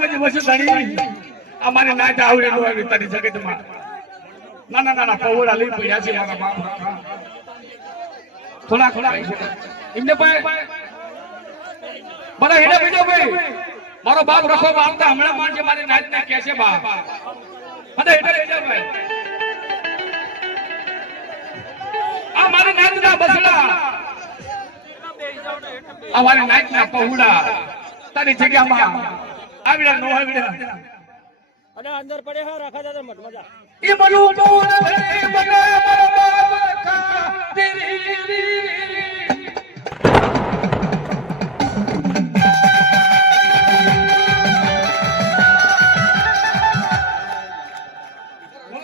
બધી વસ્તુ ઘણી અમારી નાચ આવડે નો આવી તારી જગતમાં ના ના ના પહોળા લઈ પડ્યા છે મારા બાપ થોડા થોડા એમને ભાઈ મને હેડે બીજો ભાઈ મારો બાપ રખો બાપતા હમણાં માનજે મારી નાચ ને કે છે બાપ મને હેડે બીજો ભાઈ આ મારી નાચ ના બસડા આ મારી નાચ ના પહોળા તારી જગ્યામાં આવડા નો આવડા અને અંદર પડે હા રાખા દાદા મત મજા એ મલું બોલ રે બના મારો બાપ કા તેરી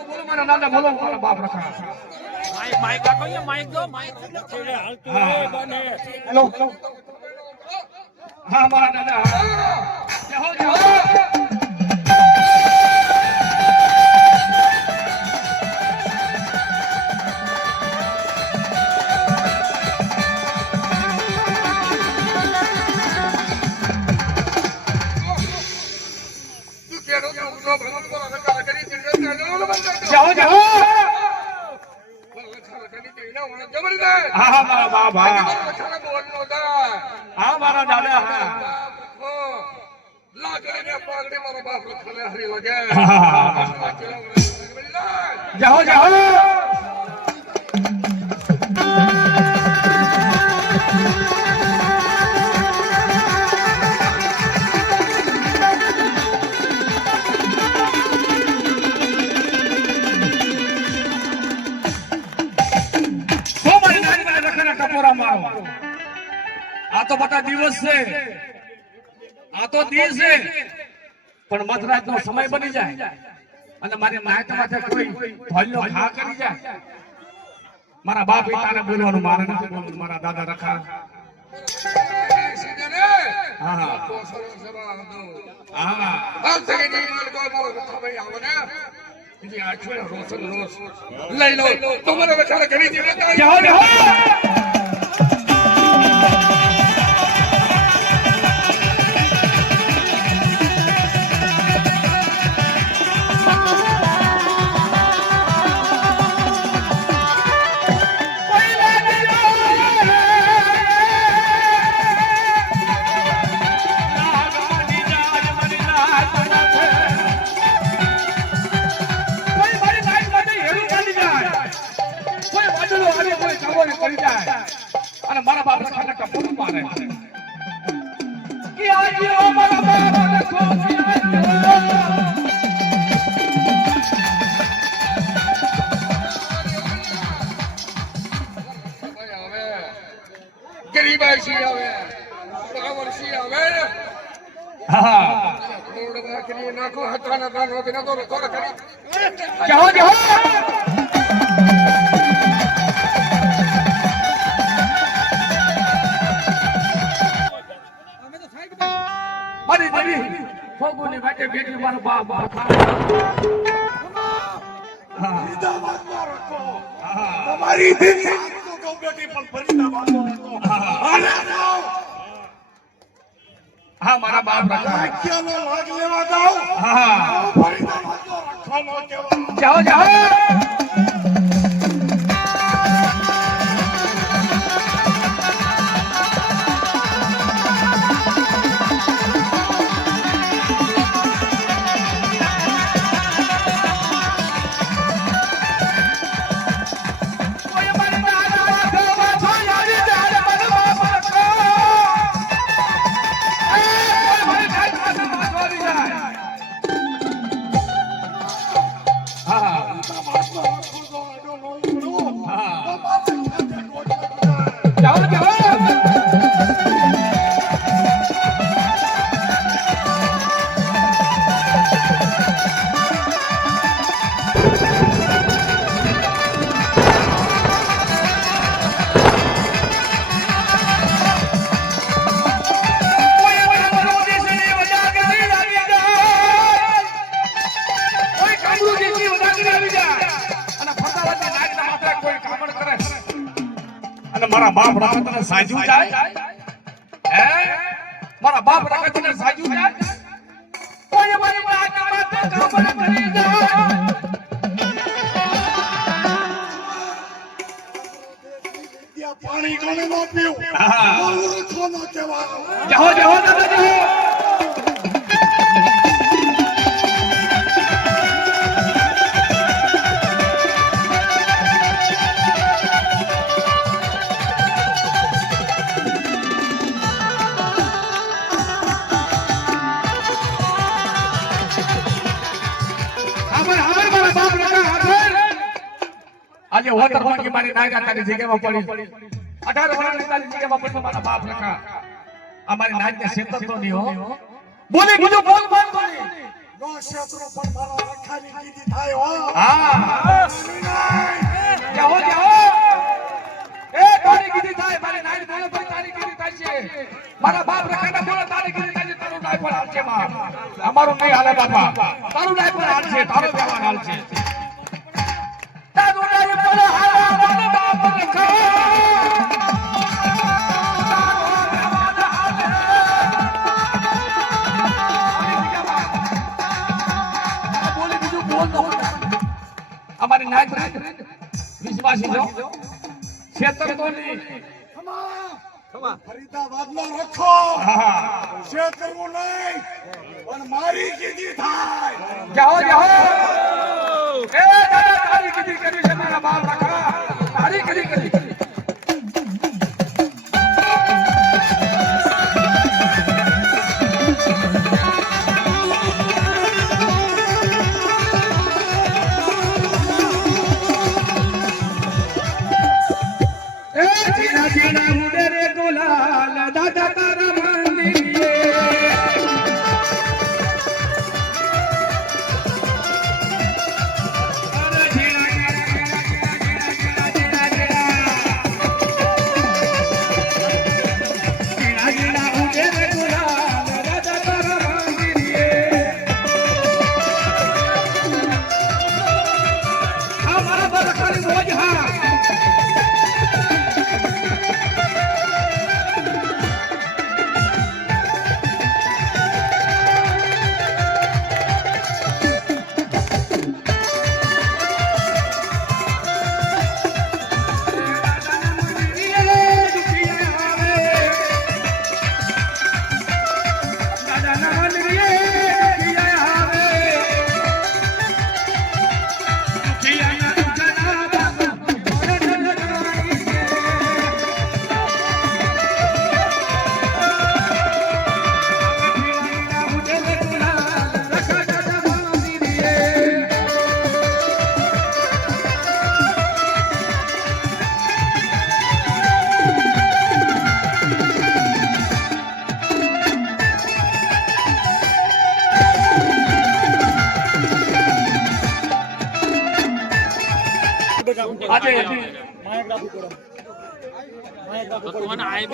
બોલો મારા દાદા બોલો મારા બાપ રખા માઈક રાખો ને માઈક દો માઈક છેડે હાલતું હે બને હેલો હા મારા દાદા જાઓ જાઓ जाओ जाओ हाँ मारा बाप हाँ मारा दादा हाँ जाओ जाओ આ તો બટા દિવસ છે આ તો દિવસ છે પણ મધરાત નો સમય બની જાય અને મારી માતા માથે કોઈ ભલ્યો ખા કરી જાય મારા બાપ પિતાને બોલવાનું મારે નથી બોલવાનું મારા દાદા રખા હા હા લઈ લો તમારે બેચારા કરી દીધા જાઓ જાઓ અને મારા બાપ રખાને કપૂર મારે કે આજે ઓ મારા બાપ રખો ગરીબ આશી આવે બરાબર સી આવે હા કોડ બાકરી નાખો હતા ના નો કે ના તો કોડ કરી જાઓ જાઓ મારી દેવી ફોગોની વાટે બેઠી મારો બાપ ફરીદાબાદ માં રાખો તમારી દીકરી તો કહું બેટી પણ ફરીદાબાદ માં રાખો હા મારા બાપ રાખા વાક્યનો લાગ લેવા જાઓ હા ફરીદાબાદ માં રાખવાનો કેવા જાઓ જાઓ મારા બાપ રામતને સાજુ જાય હે મારા બાપ રામતને સાજુ જાય તો કામણ કરી જા ત્યાં પાણી કોને ન પીવું હા. મારું રખવાનો કહેવાનો જાઓ જાઓ દાદા જાઓ આજે હોતર માંગી મારી નાયકા તારી જગ્યામાં પડી 18 વર્ષની તારી જગ્યામાં પડી મારા બાપ રખા અમારી નાયક ને સેતરતો નહીં હો બોલી બીજું બોલ માનતો નહીં નો ક્ષેત્રો પણ મારા રખાની કીધી થાય હો હા જાઓ જાઓ એ તારી કીધી થાય મારી નાયક બોલે પણ તારી કીધી થાય છે મારા બાપ રખાના બોલે તારી કીધી થાય છે તારું નાય પણ હાલ છે માં અમારું નહીં હાલે બાપા તારું નાય પણ હાલ છે તારો વ્યવહાર હાલ છે તારું નાય પણ હાલ મારા બાપ રખા અમારી નાયક વિશ્વાસી છો ક્ષેત્ર તો નહીં ફરીદાબાદનો રખો ક્ષેત્રનું નહીં પણ મારી કીધી થાય જાઓ જાઓ એ દાદા તારી કીધી કરી છે મારા બાપ રખા તારી કીધી કરી દાદા તારા મંદિરે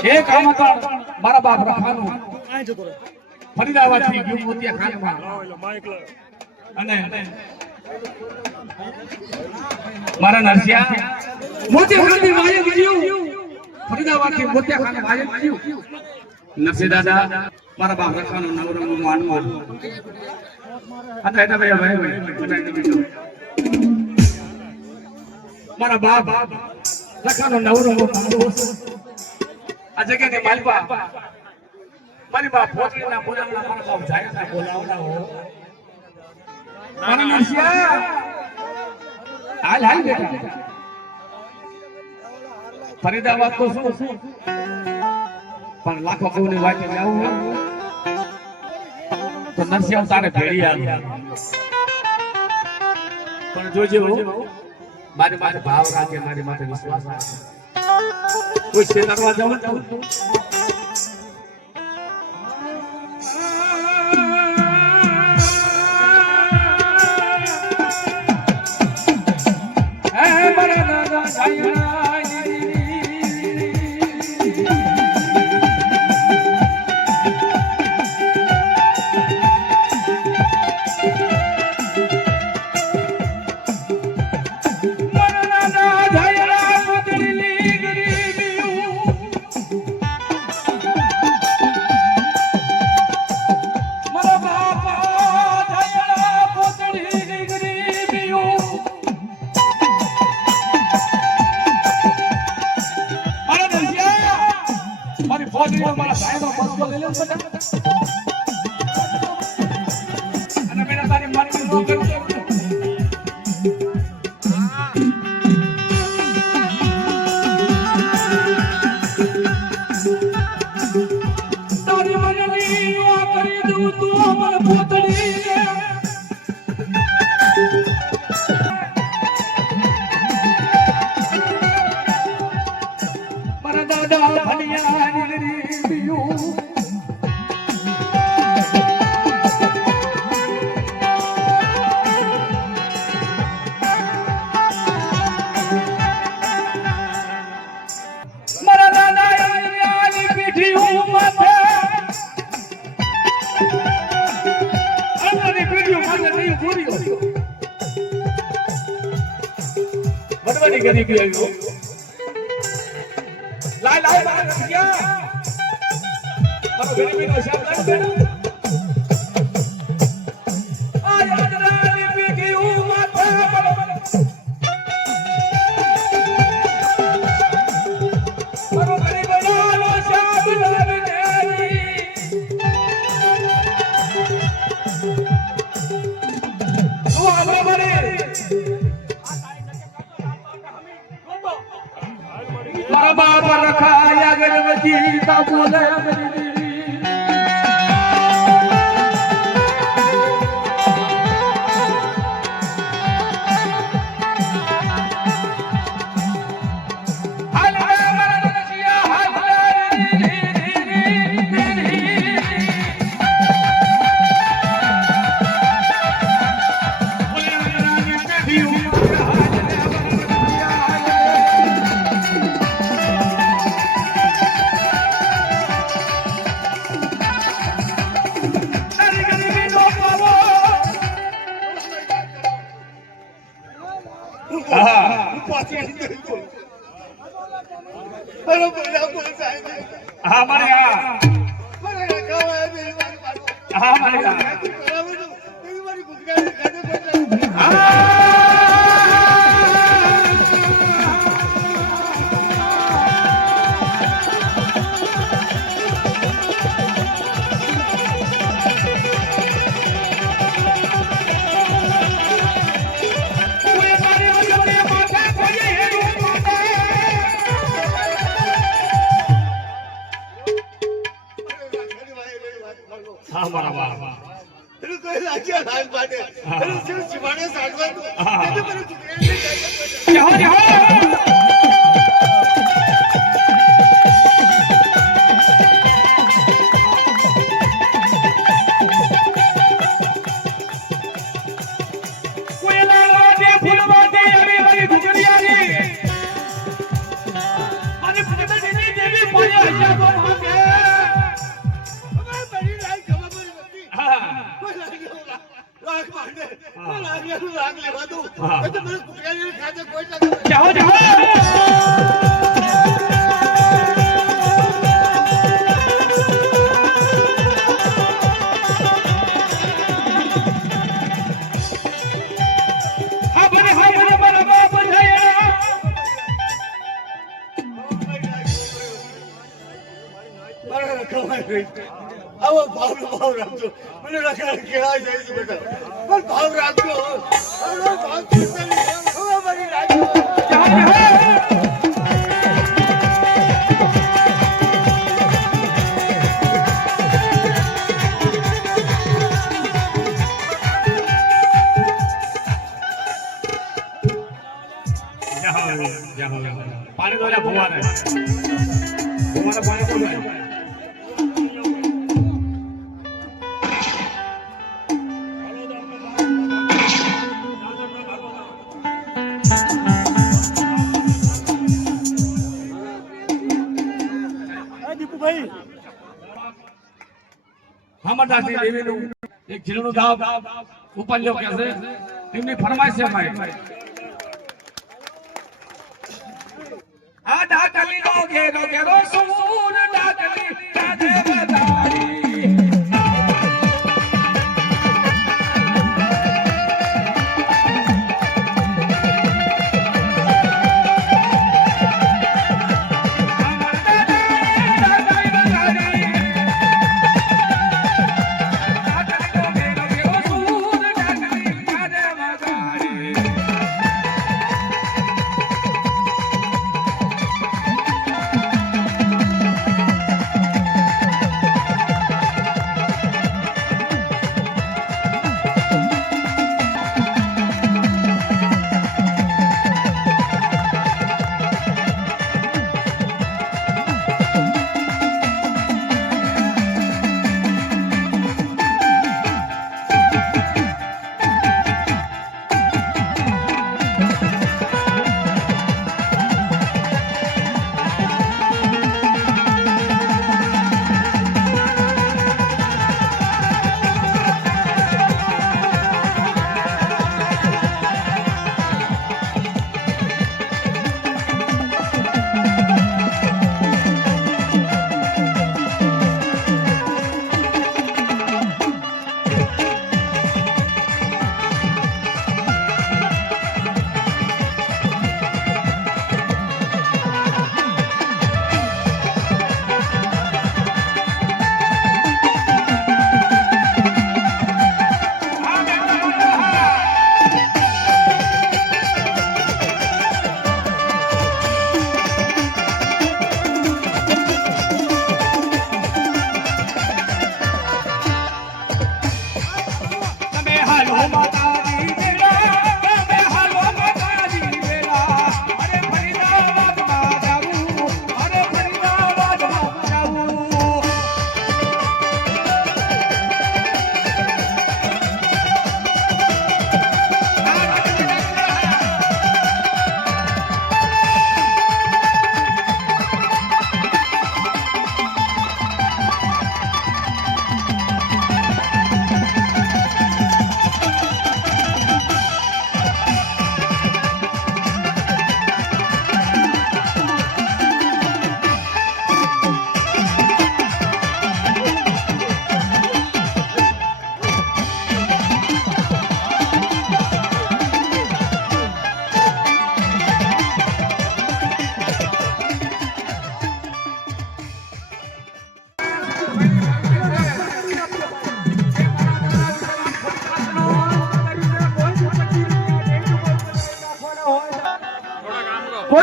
એક કામ હતું મારા બાપ રખાનું ફરીદાબાદ થી ગયું મોતિયા ખાનમાં અને મારા નરસિયા મોતિયા ખાનથી વાયે ગયું ફરીદાબાદ થી મોતિયા ખાન વાયે ગયું નરસિંહ દાદા મારા બાપ રખાનું નવરંગનું માનવું હતા ભાઈ ભાઈ મારા બાપ રખાનો નવરંગો આ જગ્યાની માલપા મારી બાપ પોતરીના બોલાવના મારા બાપ જાયના બોલાવના હો મારા નરસિયા હાલ હાલ બેટા ફરીદાબાદ તો શું પણ લાખો કોની વાતે જાવું તો નરસિયા તારે ભેળી આવી પણ જોજે મારી માથે ભાવ રાખે મારી માથે વિશ્વાસ રાખે કોઈ છેતરવા જવું મોજનો મારા ભાઈનો બસકો લઈ લે બેટા અને બેટા તારી મારી નો કરું તારી મનની નો કરી દઉં તું અમર પોતડી દાદા ભણિયા ની પીયું મારા દાદા ની પીઠી માથે અંદરની પીઠી માથે નહીં પૂરી વડવાની કરી ગયો લાય લાય મારા નસિયા મારો ગરીબીનો હિસાબ લાવ બેટા આ યાદરાની પીઠી માથે મારો ગરીબીનો હિસાબ લાવ દેરી તું આવા મને મારા બાપા રખાયા ગણપતિ તા બોલે હા મારે હા મારે હા મારા બાપા એનું કોઈ લાગ્યા લાગ માટે એનું શું જીવાને સાડવાનું એટલે મને ચૂકીને જાઓ જાઓ જાઓ જાઓ હા બને બરાબર બંધાયા મારા રખવાય રહી આવો ભાવ રાખજો મને રખડા કેળા જાય છે બેટા પણ ભાવ રાખજો હવે ભાવ હવે મારી રાખજો પાણી દોલ્યા ભૂવાને પાણી દોલ્યા હમદાસી દેવીનું એક જીલનું દાવ ઉપલ્યો કે છે એમની ફરમાઈશ છે ભાઈ આ ડાકલી નો ઘેરો સૂર ડાકલી રાધે બધારી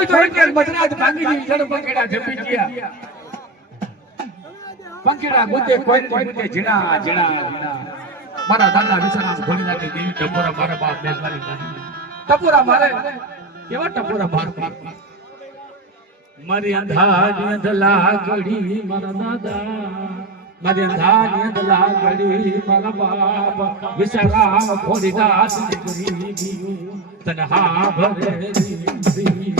તો કે મધરાજ ભાંગી દી જડ પંખેડા જપી ગયા પંખેડા ગોતે કોઈ ગોતે જીણા જીણા મારા દાદા વિસરામ ભોળી નાખી દેવી ટપોરા મારા બાપ મેલવાની ટપોરા મારે કેવા ટપોરા માર મારી અંધારી અંધલા ઘડી મારા દાદા મારી અંધારી અંધલા ઘડી મારા બાપ વિસરામ ભોળી નાખી દેવી તનહા ભરે દી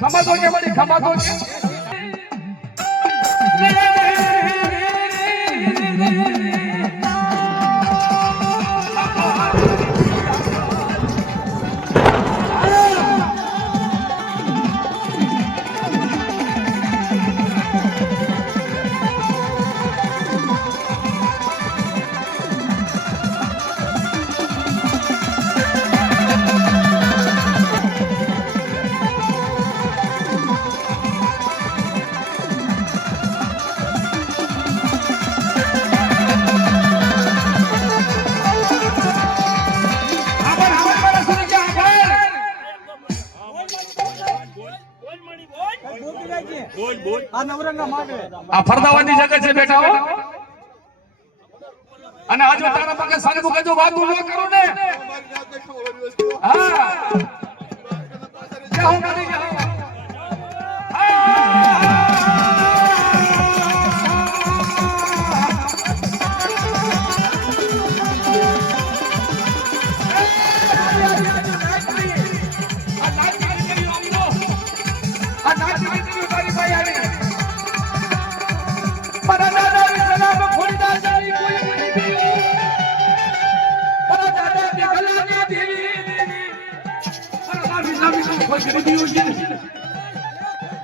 खमा दो के बड़ी खमा दो के આ ફરદાવાની જગ્યા છે બેટા હો અને આજો તારા પગે સારું કજો વાતું ન કરું ને હા જાઉં કરી જાઉં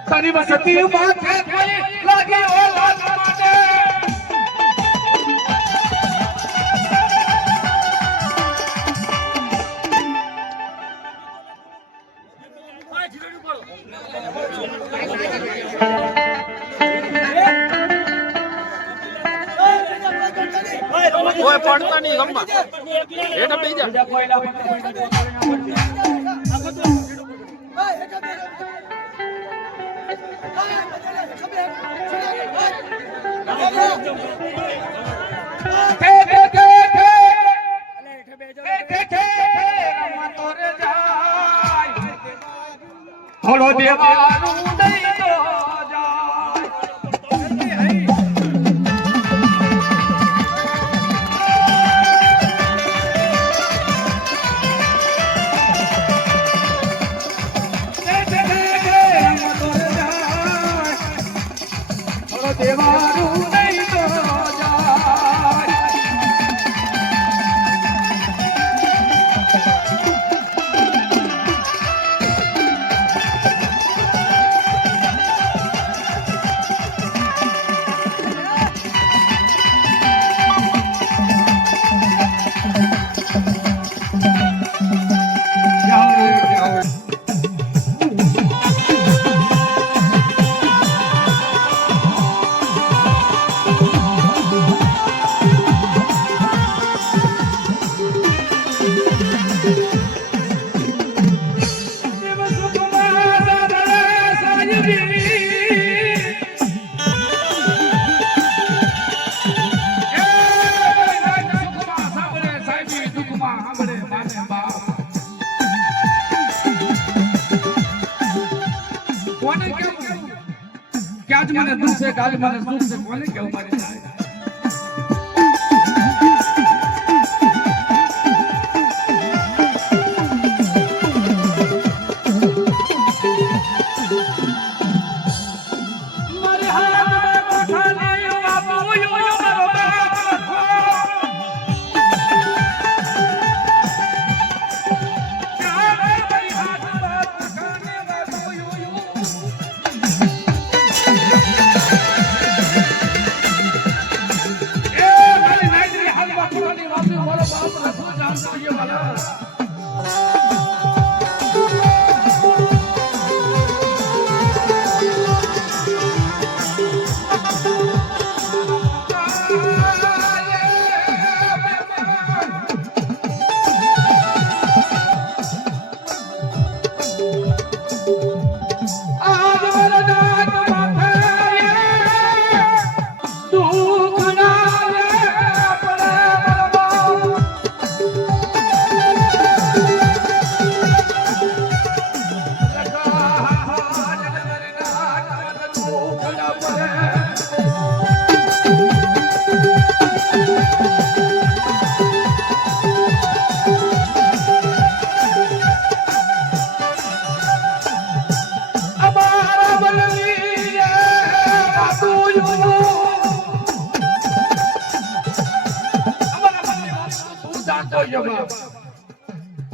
તારી વસતી માથે કોઈ લાગી ઓ લાગ માટે કોઈ પડતા નહીં ગમવા એટા બેહી જા થોડો દેવાનું દઈ દો દેવાનું દઈ દો કેવું કે આજ મને દુઃખ છે, કાલે મને સુખ છે, કોને કેવું મારી જાય.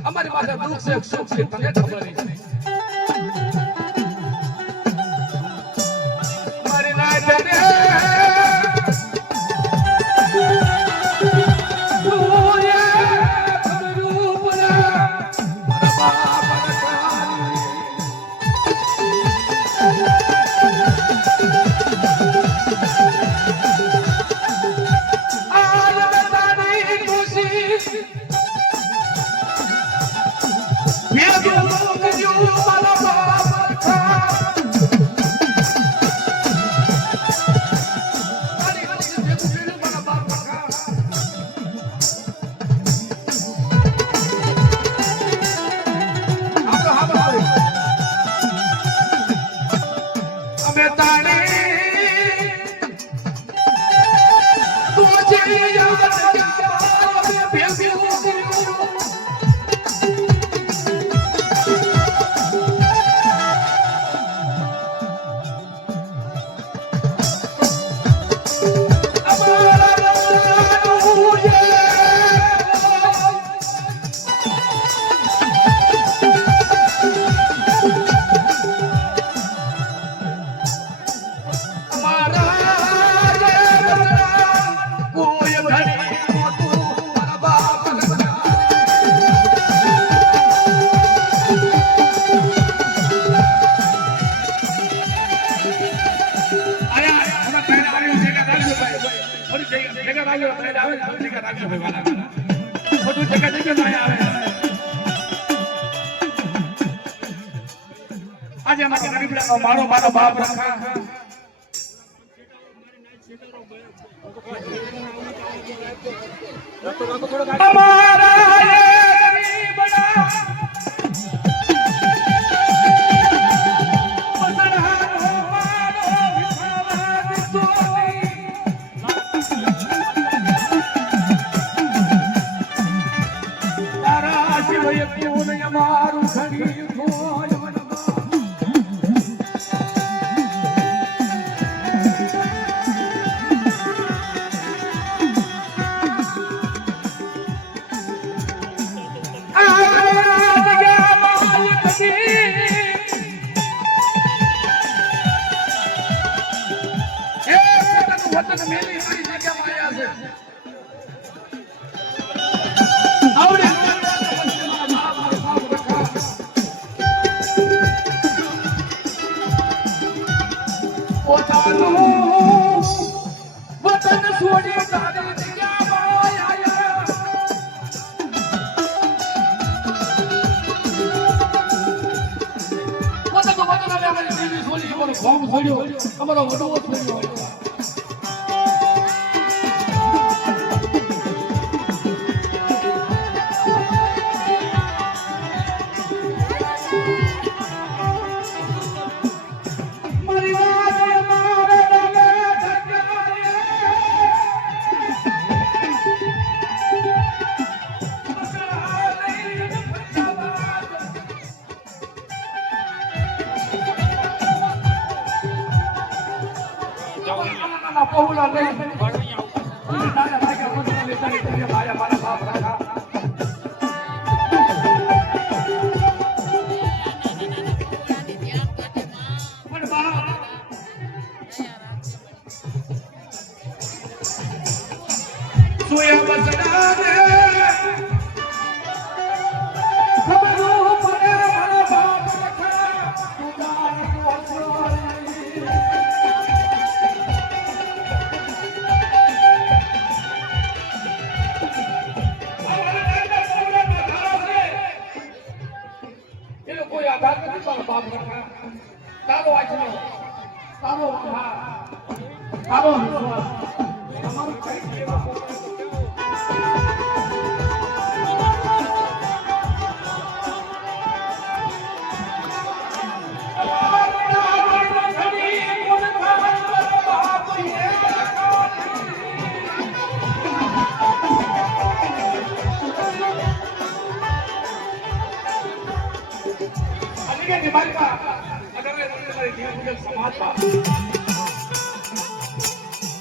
અમારી માથે દુઃખ છે, સુખ છે, તને ખબર છે. મારી નાચને આજે મારો મારો બાપ રખા મારું શરીર વતન છોડી તારી જગ્યામાં આયા વતન અમારી દીવી છોડી અમારો ગામ છોડ્યો અમારો વડવો છોડ્યો નાના પહોળા લઈ પણ અહીંયા આવું. નાના ભાગ્યા મંત્ર લેતા નીકળીએ માયા મારા બાપ રાખા પણ બાળા સોયા બસડા રે ખબરો પડે મારા બાપ રાખા તું જાણ કોઈ આધાર નથી તારો બાપ રાખા તારો આજનો તારો તારો વિશ્વાસ તમારું ચરિત્ર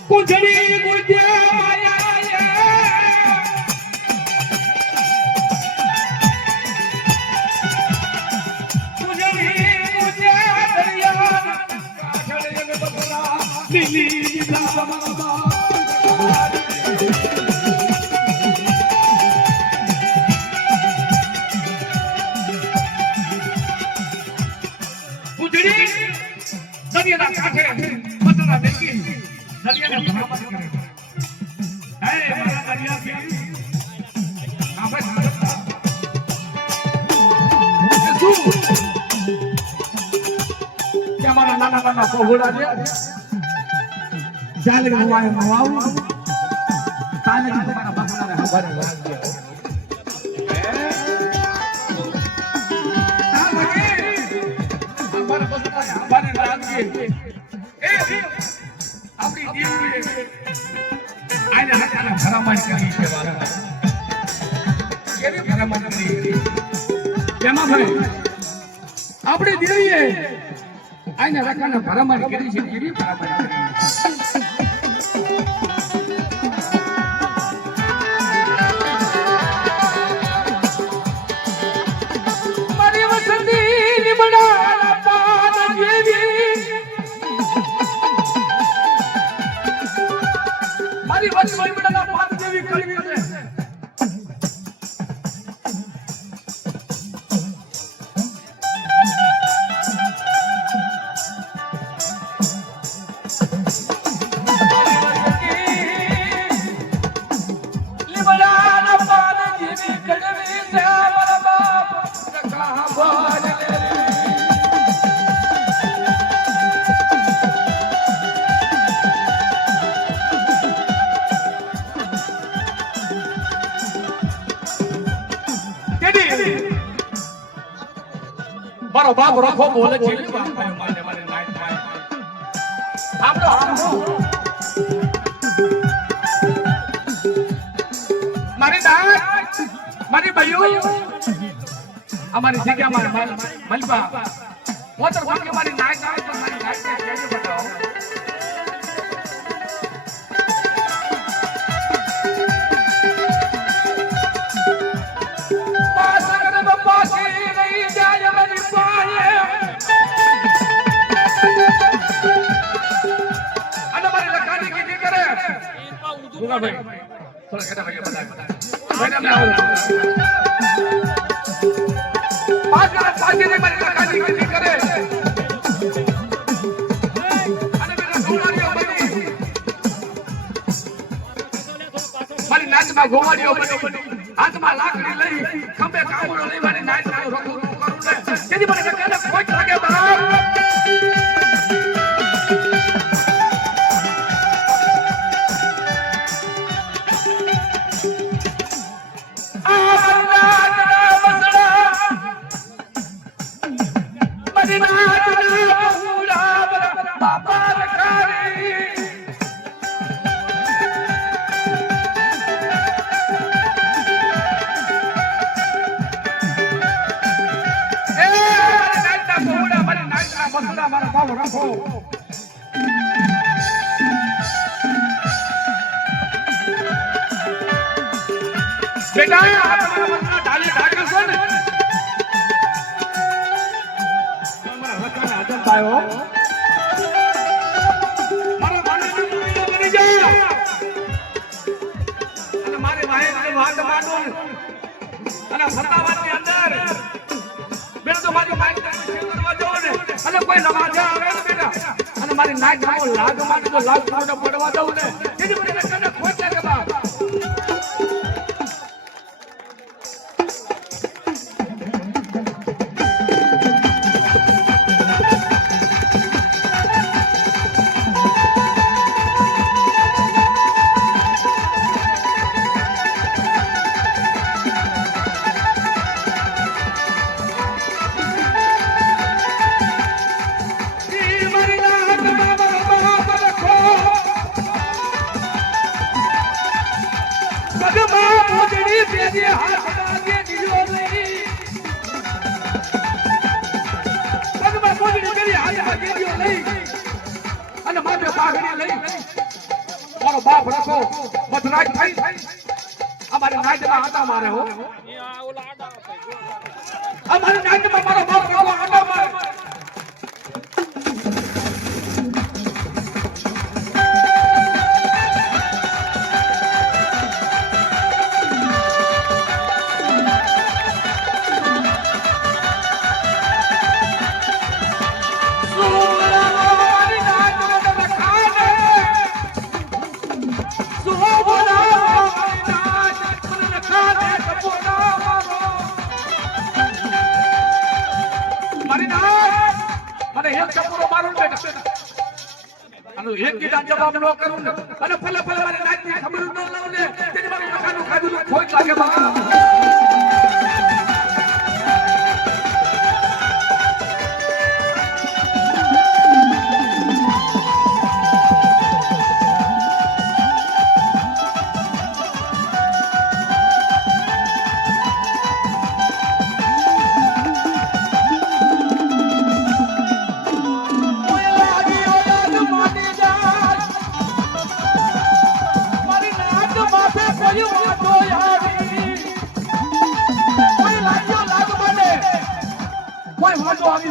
કુંજડી ગુજ્યા માયા કુંજડી ગુજ્યા દરિયા કાઠળે ને બસરા લીલી દામા કુંજડી દરિયાના કાંઠે બસરા દેખી દરિયાને ભ્રમણ કરે હે મારા દરિયાથી આપણે શું કે મારા નાના નાના પહોળા છે જાલે નવાય નવાવું તાને તમારા બસરાને હવારે વાગી અમારા બસરાને હવારે વાગી એ આપણી દીકરી આને હાથાના ભરામણ કરી છે વાલા કેવી ભરામણ કરી કેમાં ભાઈ આપણી દેવીએ આને હાથાના ભરામણ કરી છે કેવી ભરામણ કરી મારી વસંતી નિમડા પાદ દેવી મારી વસંતી નિમડા પાદ દેવી કરી છે મારો બાપ રખો બોલે છે મારે મારે નાઈટ થાય આપણો આમો મારી દાદ મારી ભાઈઓ અમારી જગ્યા મારે મલબા મોટર વાકે મારી નાઈટ આવે તો મારી નાઈટ કેવી બતાવો भाई थोड़ा कहता भाई बता मैडम ने आओ पाँच ने मारी लखानी की करे अरे मेरा घोड़ाड़ियो बनी मारी नाच में घोड़ाड़ियो बनी हाथ में लाकड़ी लई खंबे कामड़ो लई मारी नाच में रोको करू ने केदी मारे कहले खोट लागे बाप બેટા આ તમારા મનમાં ઢાલે ઢાકા છે ને તમારા રકાને હજમ પાયો મારા માનવી બની જાય અને મારી વાહે વાત માંડો ને અને સત્તાવારની અંદર બેન તો મારી માઈક કરવા જાવ ને અને કોઈ નવાજા આવે ને બેટા અને મારી નાક લાગ માટે તો લાગ પડવા દઉં ને એની મને કને ખોટ લાગે બા અને માથે પાઘડી લઈ મારો બાપ રાખો મથરાજ થઈ અમારી નાઈટમાં આટા મારે હો અમારી નાઈટમાં મારો બાપ રાખો આટા મારે એક ગીતા જવાબ ન કરું ને અને ફલે ફલે મારી નાચની ખબર ન લઉં ને તેની મારી નખાનું ખાધું ખોટ લાગે બા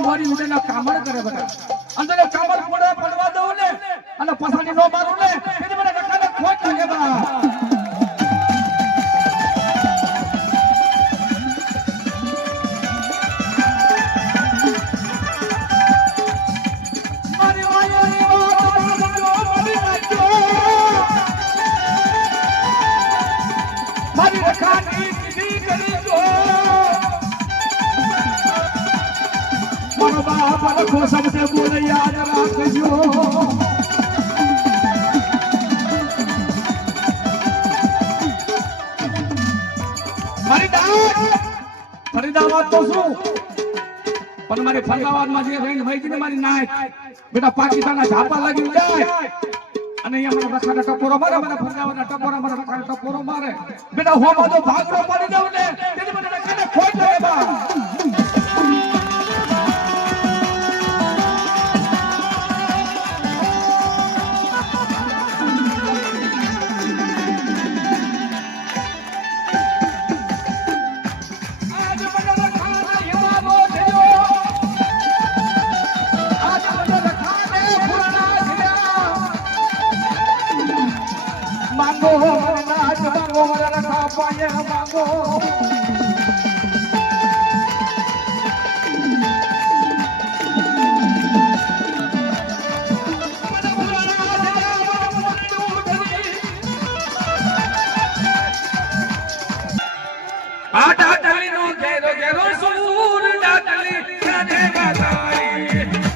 મારી ઉડેના કામળ કરે બધા અંદર કામળ પડવા દઉં ને અને પસાડી નો મારું ને એની મને રખાને ખોટ લાગે બા મારી રખાની સીધી કરી દો મારો બાપ લખો શબ્દ બોલે યાદ રાખજો ફરીદાબાદ તો શું પણ મારી ફરીદાબાદમાં જે રેન્જ હોય છે ને મારી નાઈટ બેટા પાકિસ્તાનના ઝાપા લાગી જાય અને અહીંયા મને રખાને ટપોરો મારે મને ફરીદાબાદના ટપોરા મારે રખાને ટપોરો મારે બેટા હો બધો ભાગરો પડી દઉં ને તેની મને રખાને ખોટ લાગે બા માંગો નાચ માંગો રખા પાયે માંગો આટા ડાલી નો ઘેરો ઘેરો સૂર ડાલી રાધે ગાતાઈ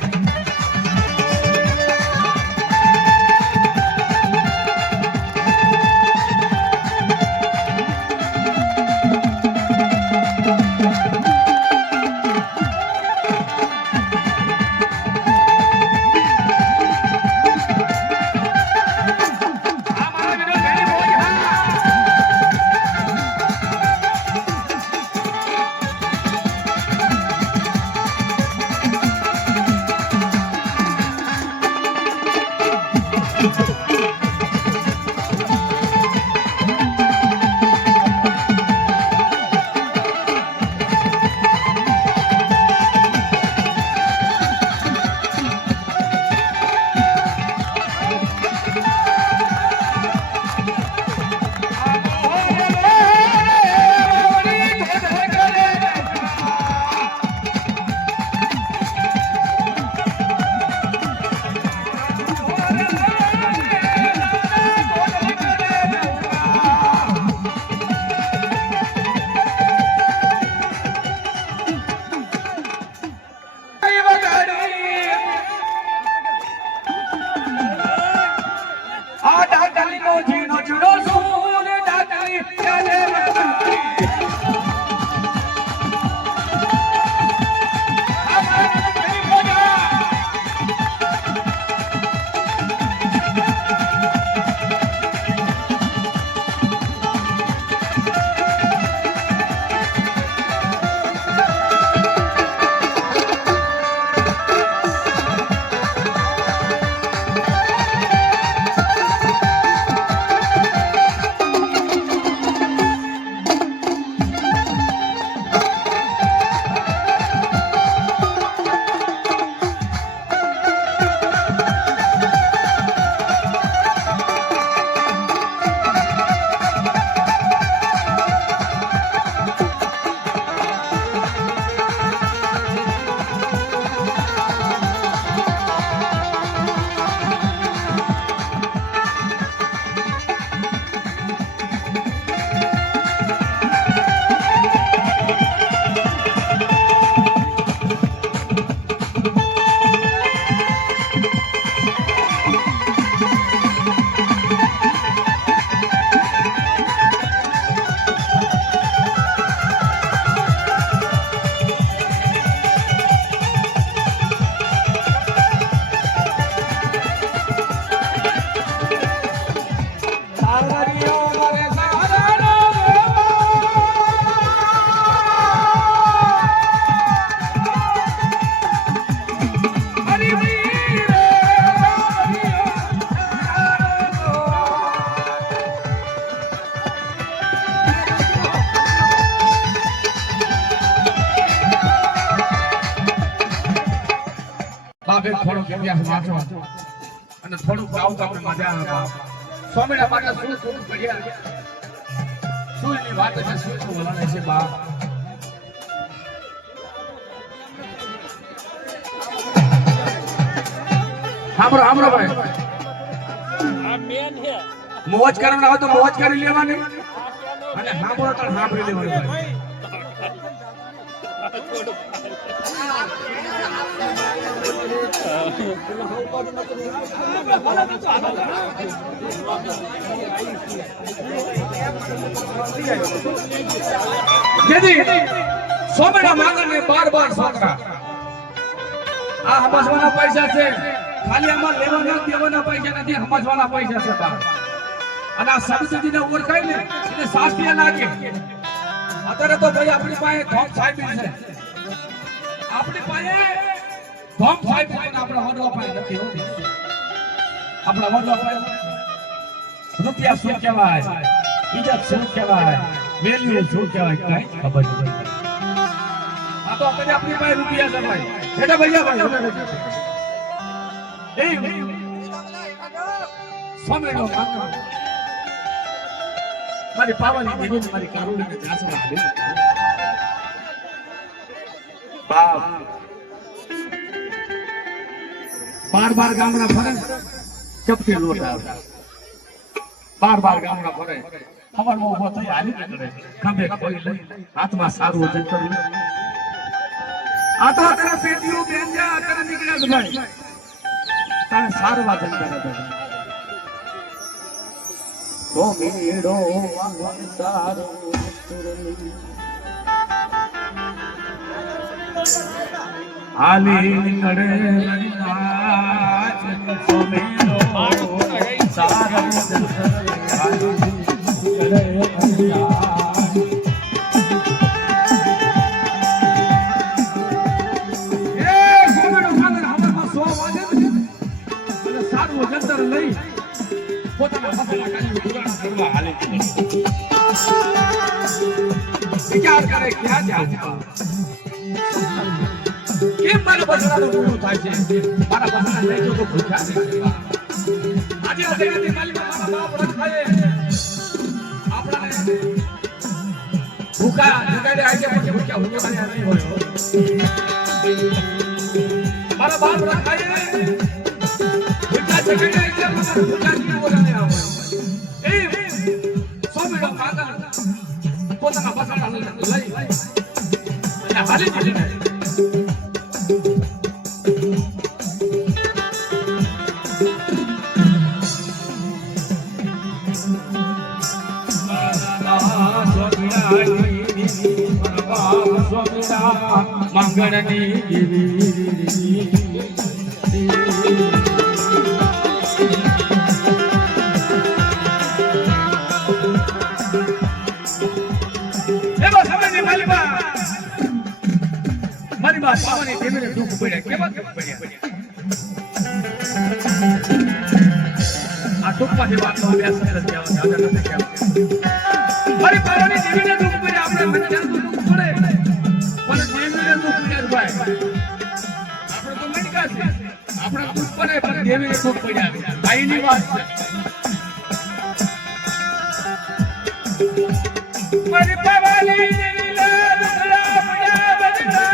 નો જીનો જીનો સૂર ડાકરી ચાલે થોડુંક ઇતિહાસ વાંચો અને થોડુંક ગાવ તો આપણે મજા આવે. સ્વામીના માટે શું શું કર્યા, સુરની વાત છે, શું શું વલણ છે બા. સાંભળો સાંભળો ભાઈ, આ મેન છે. મોજ કરવાના હોય તો મોજ કરી લેવાની અને સાંભળો તો સાંભળી લેવાનું ભાઈ. સોમેના માંગને 12 છોકરા. આ હમસવાના પૈસા છે, ખાલી આમાં લેવાના દેવાના પૈસા નથી, હમસવાના પૈસા છે બા. અને આ સંસ્કૃતિને ઓળખાય ને એને શાસ્ત્રીય લાગે. અત્યારે તો ભાઈ આપણી પાસે ધોમ સાહેબ છે, આપણી પાસે ધોમ સાહેબ છે, આપણા વડવા પાસે નથી હોતી. આપણા વડવા પાસે રૂપિયા શું કહેવાય, ઇજ્જત શું કહેવાય, વેલ્યુ શું કહેવાય, કઈ ખબર નથી. આ તો આપણે આપણી પાસે રૂપિયા છે ભાઈ. એટલે ભૈયા ભાઈ એ સ્વામીનો માંગો મારી પાવાની દેવી મારી કારુણીને જાસવા દે. બાપ 12 ગામના ફરે ચપટી લોટ આવે. 12 ગામના ફરે ખબરમાં ઉભો થઈ હાલી નીકળે, ખંભે કોઈ લઈ હાથમાં સારું વજન કર્યું. આ તો અત્યારે પેટીઓ બેંજા અત્યારે નીકળ્યા છે ભાઈ, તારે સારું વજન કરે છે. ઓ મેડો સારો હાલી નીકળે નાચ ઓ મેડો સારો હાલી નીકળે વિચાર કરે ક્યાં જાઉં, કેમ મારા બસડાનું પૂરું થાય છે, મારા બસડા લઈ જો તો ભૂખ્યા નહીં. આજે અત્યારે મારા બાપ રખાય આપણાને ભૂખા જગાડે આજે પછી ભૂખ્યા ભૂખ્યા નહીં હોય. મારા બાપ રખાય ભૂખ્યા જગાડે આજે પછી ભૂખ્યા નહીં હોય. એ સોમેડો કાકા પોતાના બસડા લઈ અને હાલી નીકળે. માંગણની દેવી એવા સમયની મારી બા પાવાની દેવીને દુઃખ પડ્યા કેવા પડ્યા આ ટૂંકમાંથી વાતનો અભ્યાસ સરસ કહેવા દાદા નથી કહેવા મારી પાવાની દેવીને દુઃખ પડ્યા આપણે મનુષ્યને દુઃખ પડે પણ દેવીને દુઃખ પડ્યા ભાઈ આપણે તો મનકા છે આપણે દુઃખ પડે પણ દેવીને દુઃખ પડ્યા ભાઈની વાત છે મારી પાવાની દેવીને દુઃખડા પડ્યા બજરા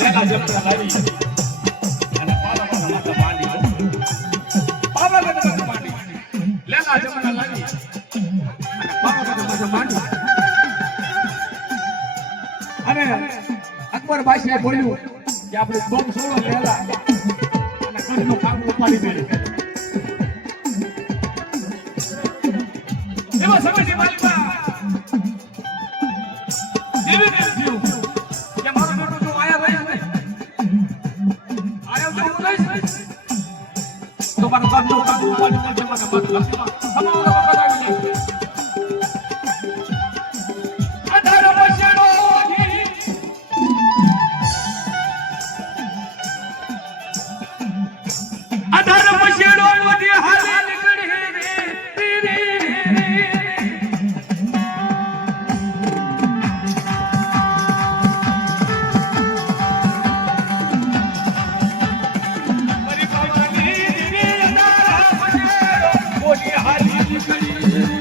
લેલા જમણા લાવી અને પાવા માથે માંડી પાવા માથે માંડી લેલા જમણા લાવી અને પાવા માથે માંડી અને અકબર બાદશાહે બોલ્યું કે આપણે બોમ સોળો લેલા અને ઘરનું કામ ઉપાડી દેવું એવા સમયની માલિકા દેવી કહ્યું કે મારો બેટો જો આયા રહે ને આયા તો હું રહીશ તો મારા ઘરનું કામ ઉપાડી દેજે મને મત લખવા સમાવનો વખત આવી ગયો અઢાર વર્ષનો વધી હાલે નીકળી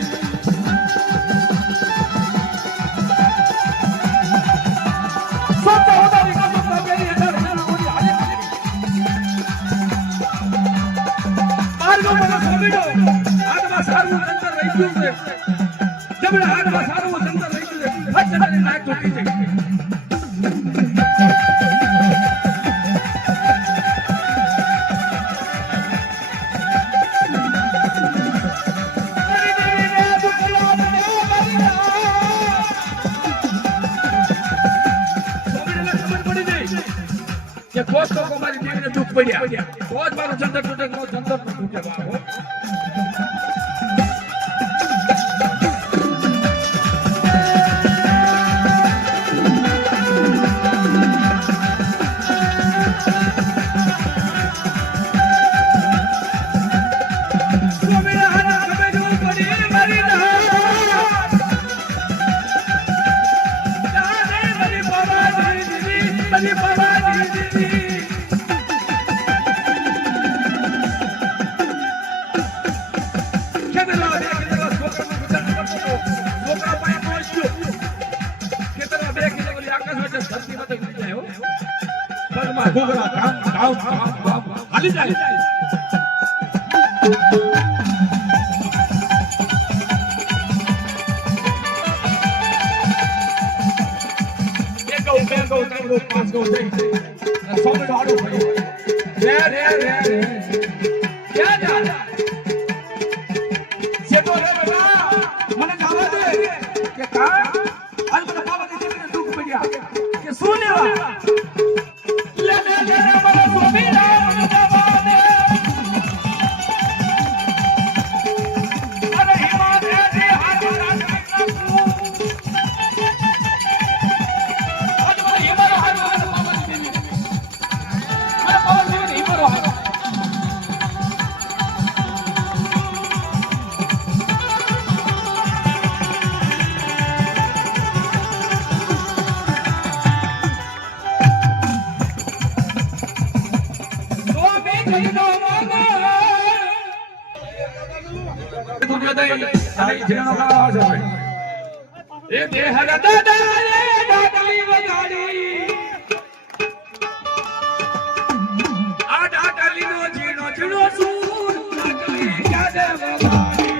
સારું અંતર રહી ગયું છે જમણા હાથમાં સારું અંતર રહી ગયું છે હચની નાક તૂટી છે કે કોસ તો મારી દેવીને દુઃખ પડ્યા કોસ મારો જંતર તૂટે નો જંતર તૂટે બાપો હાલી જાય એ દેહર દાદા રે ડાકલી વગાડી આ ડાકલી નો જીણો જીણો સૂર ડાકલી ક્યાં દે વગાડી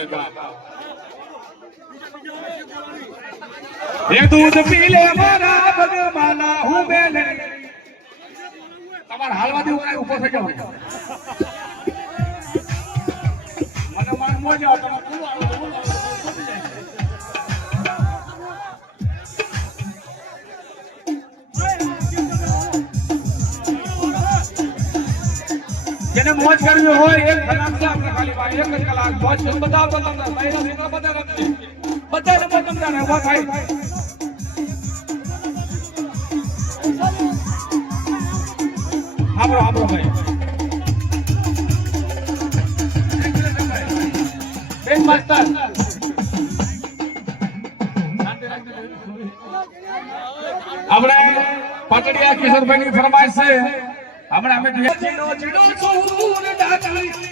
અરે બાપ એ દૂધ પી લે મારા ભગવાના હું બેન તમાર હાલવા દેવું કાઈ ઉભો થઈ જાવ મને માન મોજો તમે પૂરો આવો જેને મોજ કરવી હોય એક કલાક છે આપણે ખાલી ભાઈ એક જ કલાક મોજ બતાવો તમને ભાઈના મિત્રો બધા નથી બધાને મોજ તમને ઉભા થાય આપણો આપણો ભાઈ બેન માસ્ટર આપણે પાટડિયા કિશોરભાઈની ફરમાઈશ છે હમણાં અમે ચીડો ચીડો છોડ ડાકલી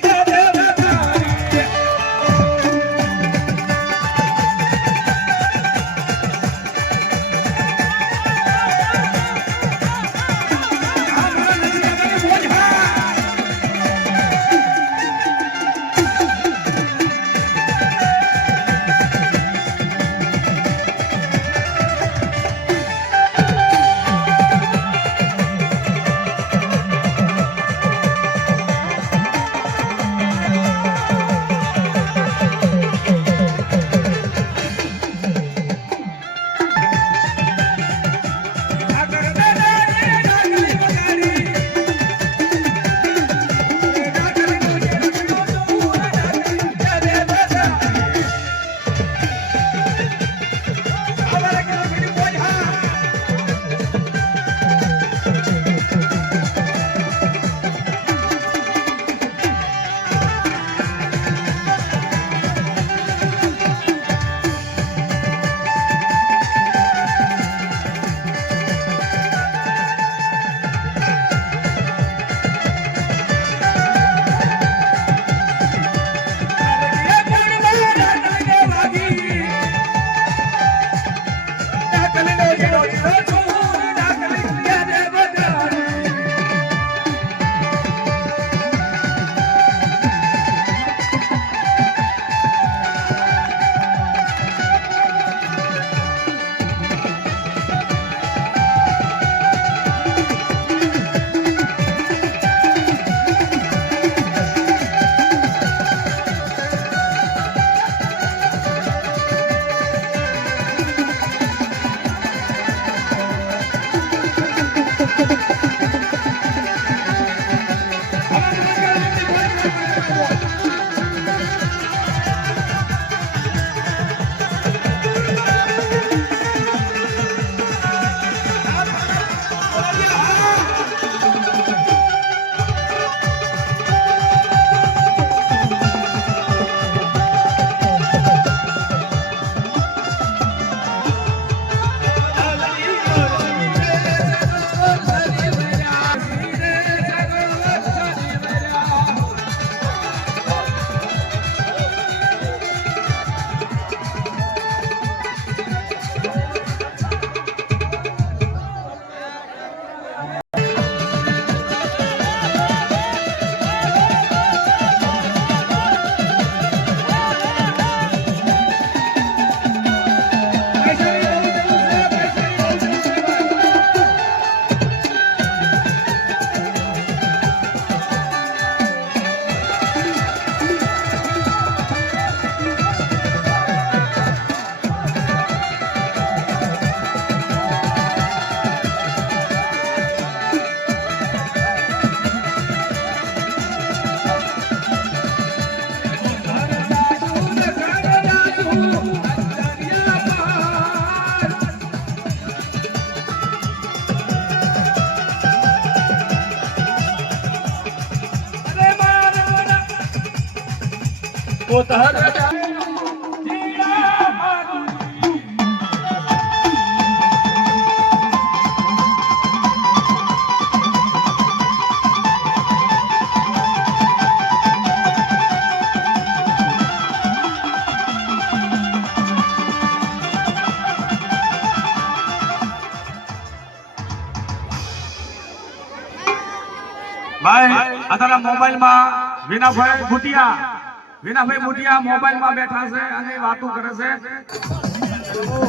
ભાઈ અત્યારે મોબાઈલ માં વિનાભાઈ ભુટિયા વિનાભાઈ મુઠિયા મોબાઈલમાં બેઠા છે અને વાતો કરે છે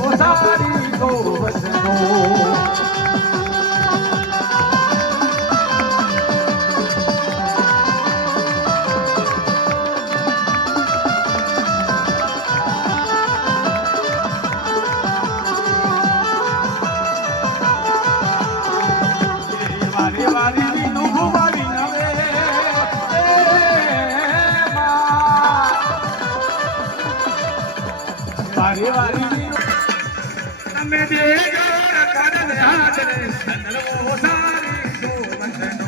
ઓ સારી તો વસનો તમે દેજો રખડ હાથ રે સંદલો સારી તો વસનો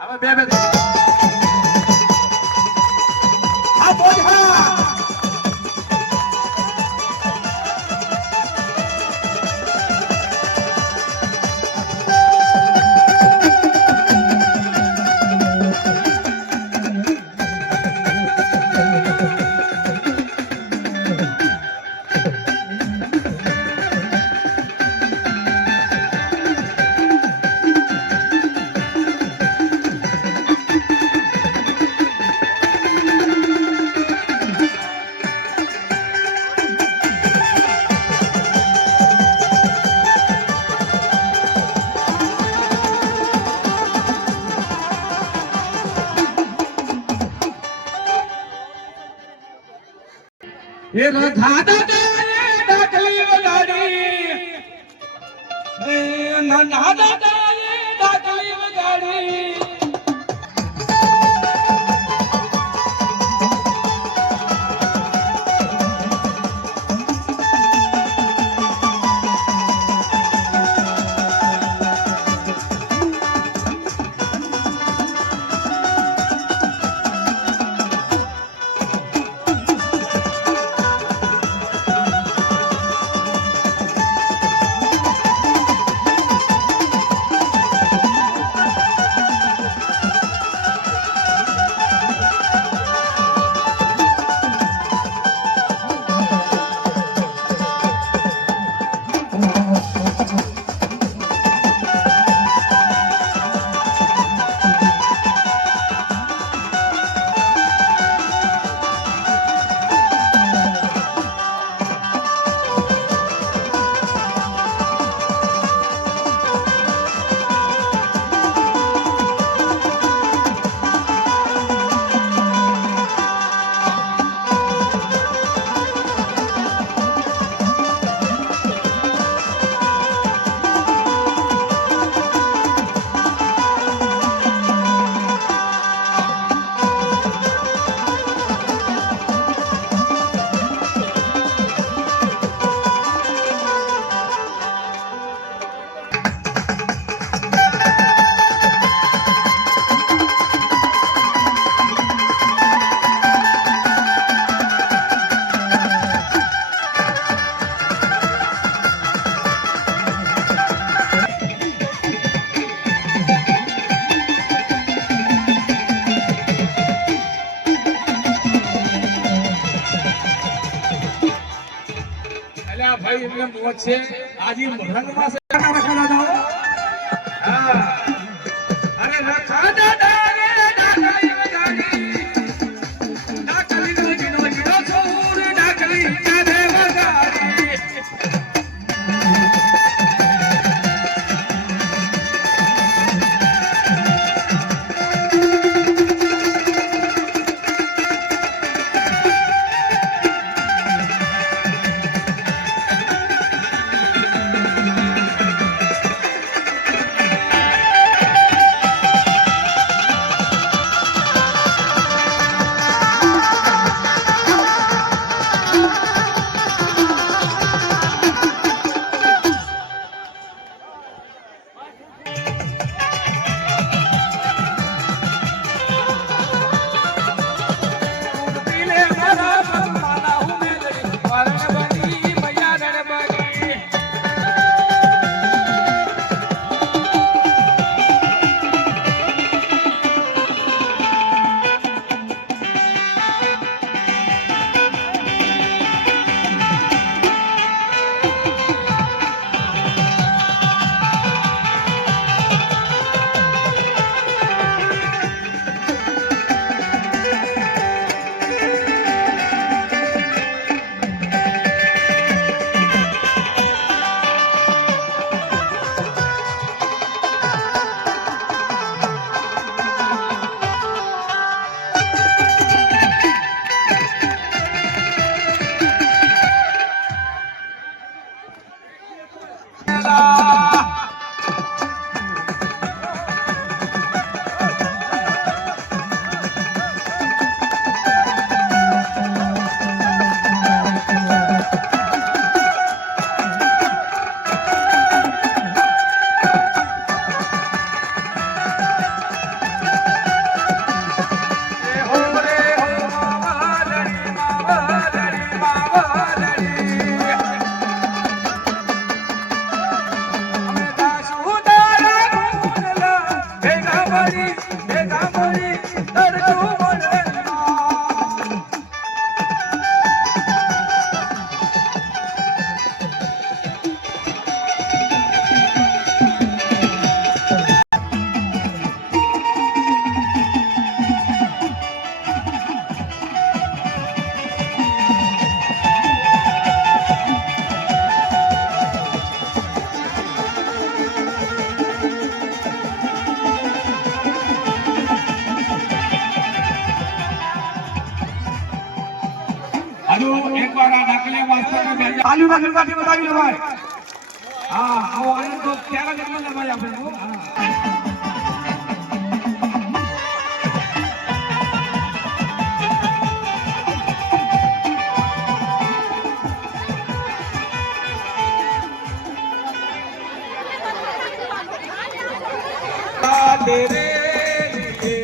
હવે બે આ બોજ હા એ રાધા દાદા ડાકલી વગાડી એ નાના દાદા ડાકલી વગાડી ભાઈ એમને મોજ છે આજે રંગમાં છે રખડા જાઓ હા અરે રખડા દાદા રે ડાકલી વગાડી ડાકલી નો જીનો છોર ડાકલી ચાલે વગાડી વાકલિયા વાસ્તવમાં બે તાલીના ગણકાથી બતાવી લો ભાઈ. હા આવો આનંદ તો ક્યારે જન્મ ભાઈ આપણે હા तेरे लिए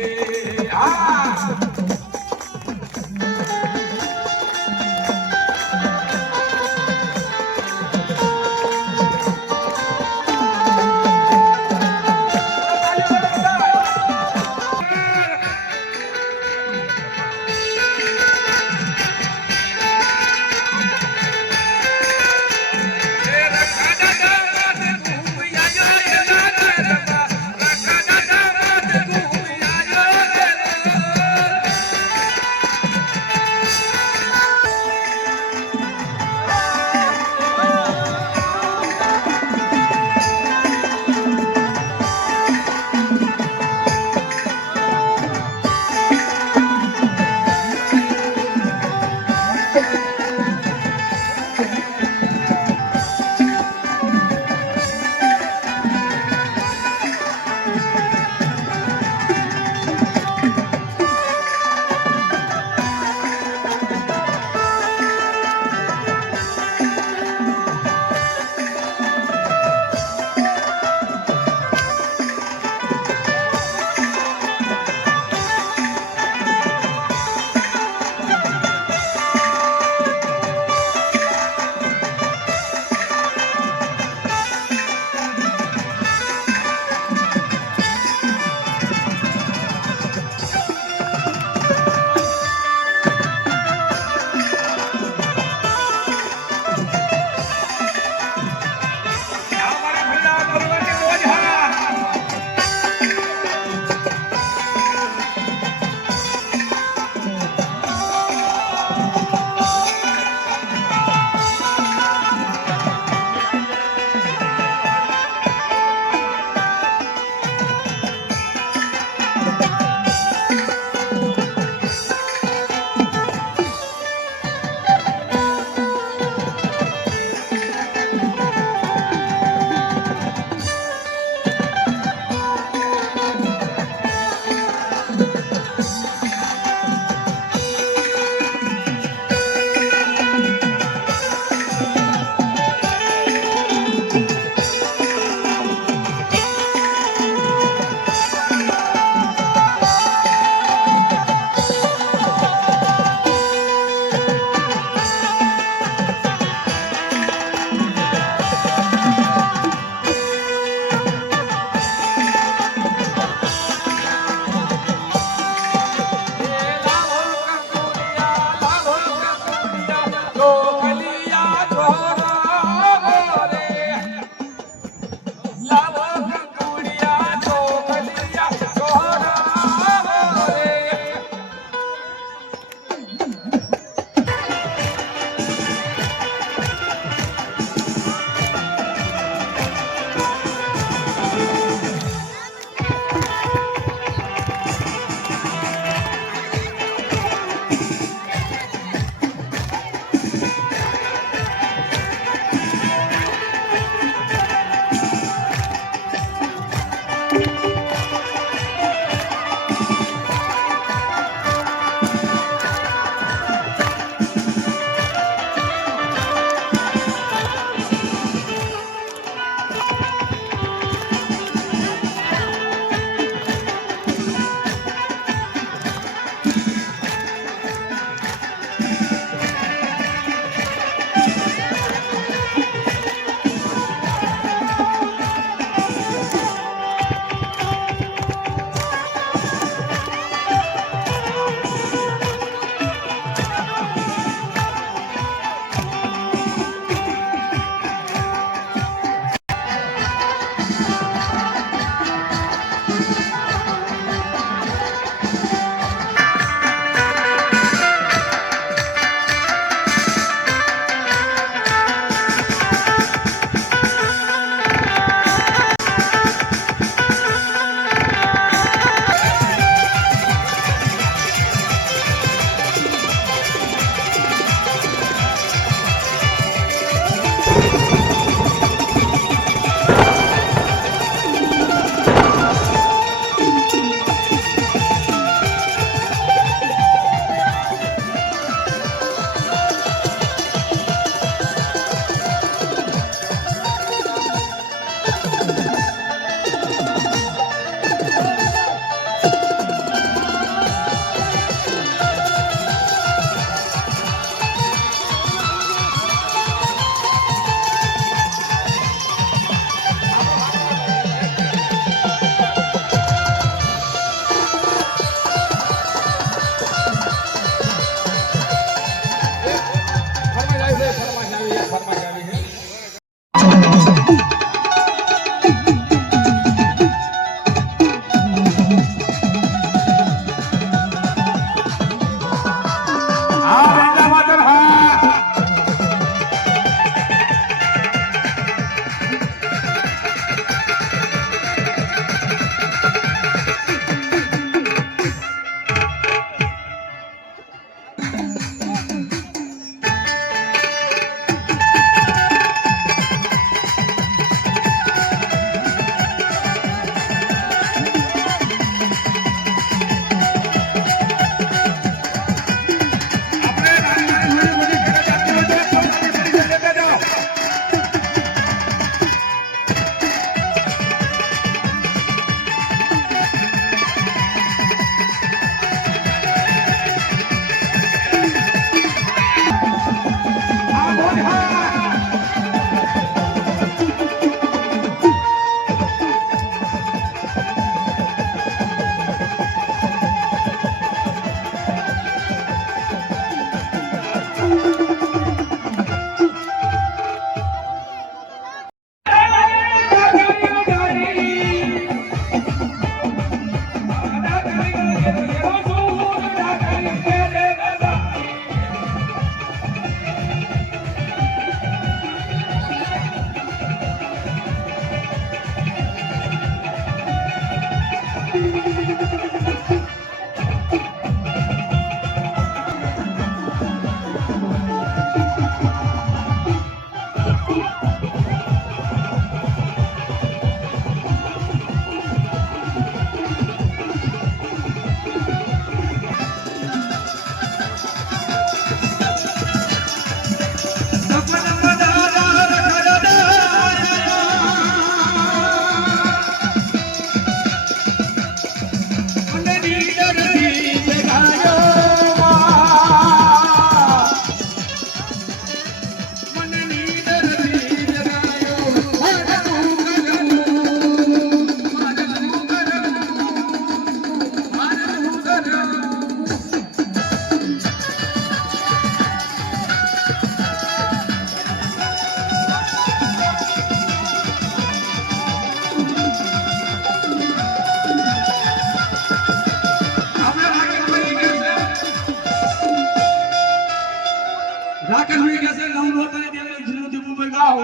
એવી કે છે નવ રોટલી દેવી જીનું દીપુ ભાઈ ગાઓ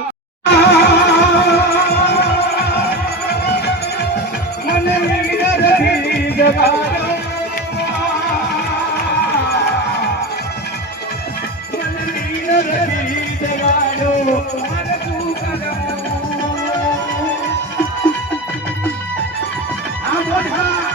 મને વિરથી જગાડો મને વિરથી જગાડો મારે તું કરો આ બોધા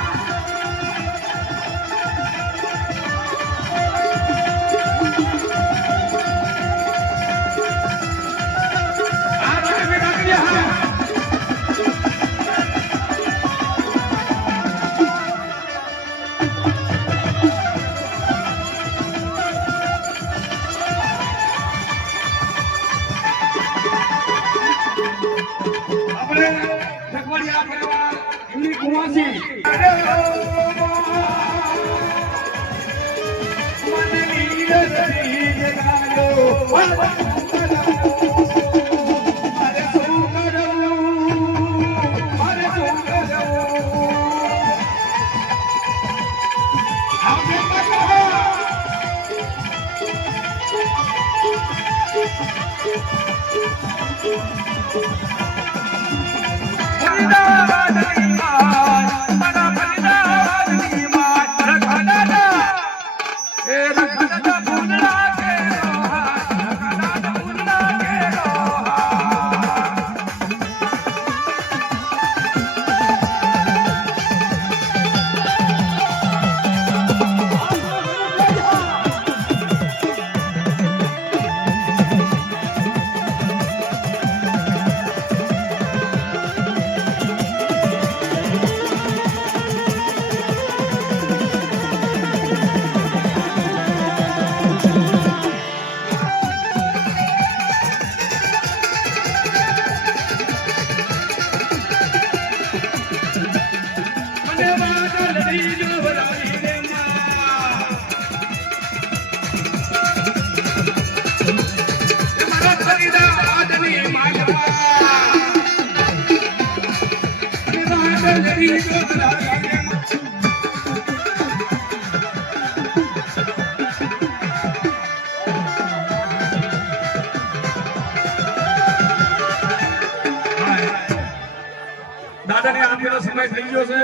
દાદાને આંબેનો સમય થઈ ગયો છે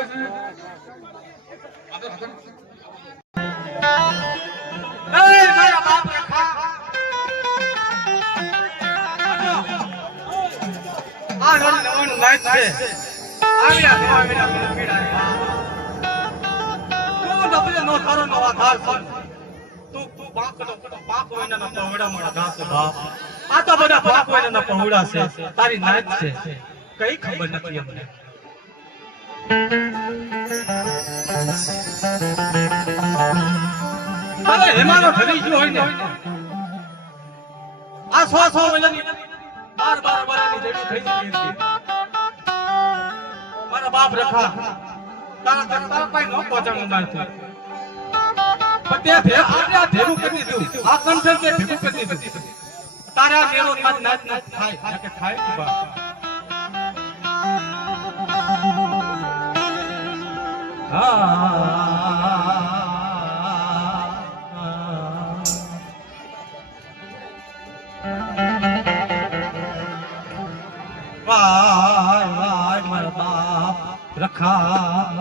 મારા બાપ આ નવન નાઈટ છે આવ્યા પીડા તું નબળે નો તારો નવા ધાર છે તું પાક હોઈના ના પહોળા મોડા ઘાસ બાપ આ તો બધા પાક હોઈના ના પહોળા છે તારી નાઈટ છે કઈ ખબર નથી અમને અરે હેમાનો ઠરી ગયો હોય ને આ 100 મહિનાની 12 વર્ષની જેડી થઈ ગઈ મારા બાપ રખા તારા પાસે નો પહોંચવાનું ના છે પણ તે આ ભેગું કરી દીધું આ કંઠન તે ભેગું કરી દીધું તારા મેરો નાચ થાય કે થાય બા વાય મારા બાપ રખા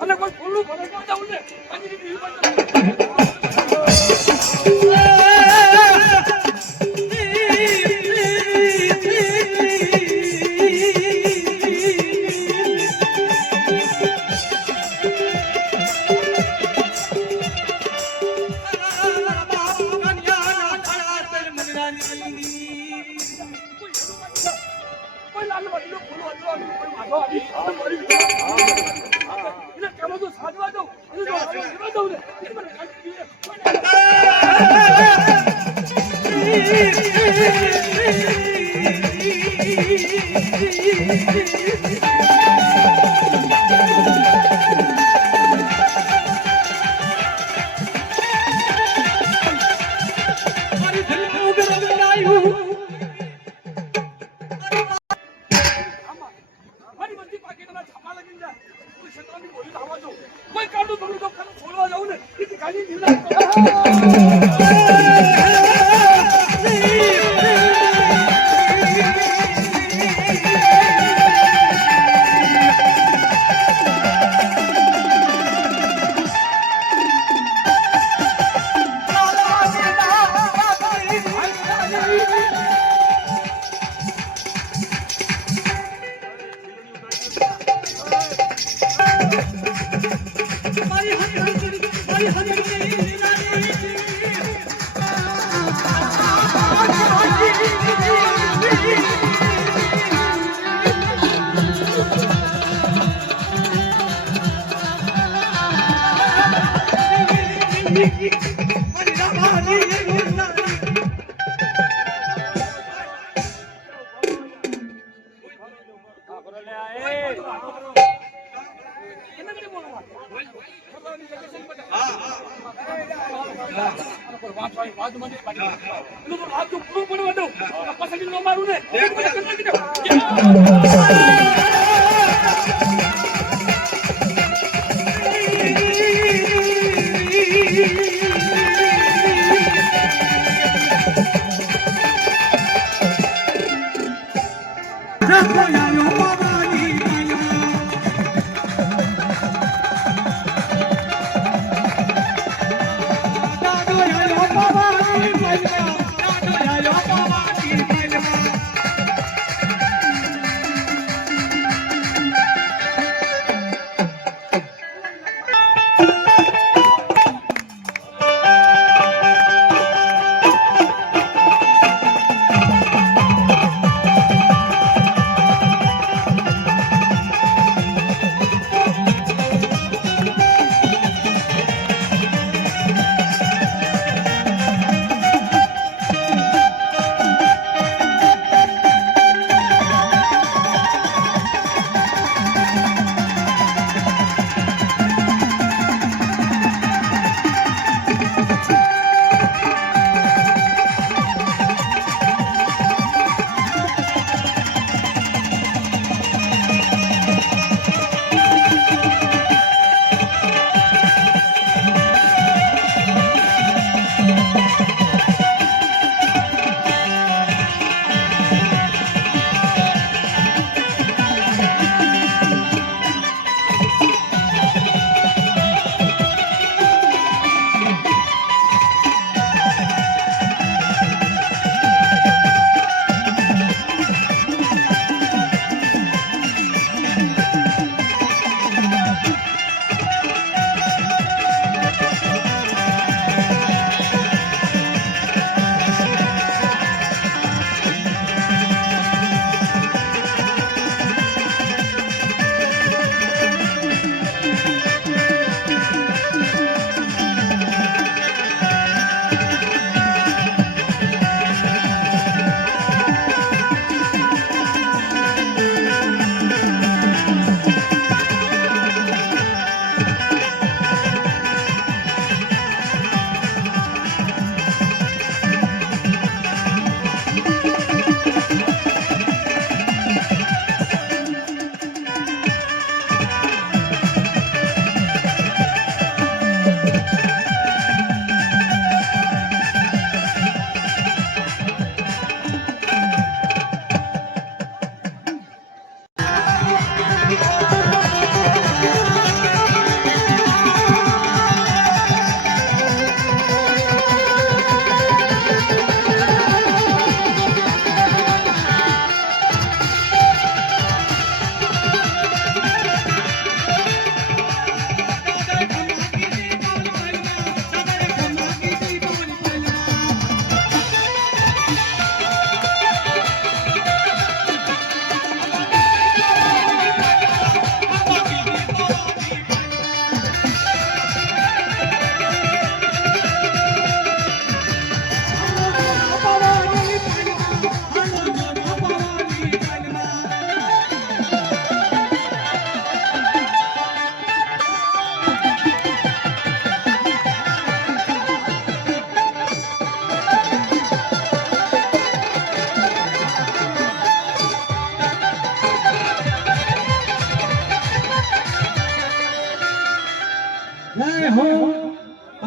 અને કોઈ ફૂલું ભરે ન જવું ને કોઈ લાલ બદલો ફૂલો હતો કોઈ માધો આવી મારી બધી પાકીટના છાપા લાગી જાય કોઈ ક્ષેત્રની બોલી ધાવા જો કોઈ કાઢું થોડું તો ખાલી છોડવા જાઉં ને એથી ખાલી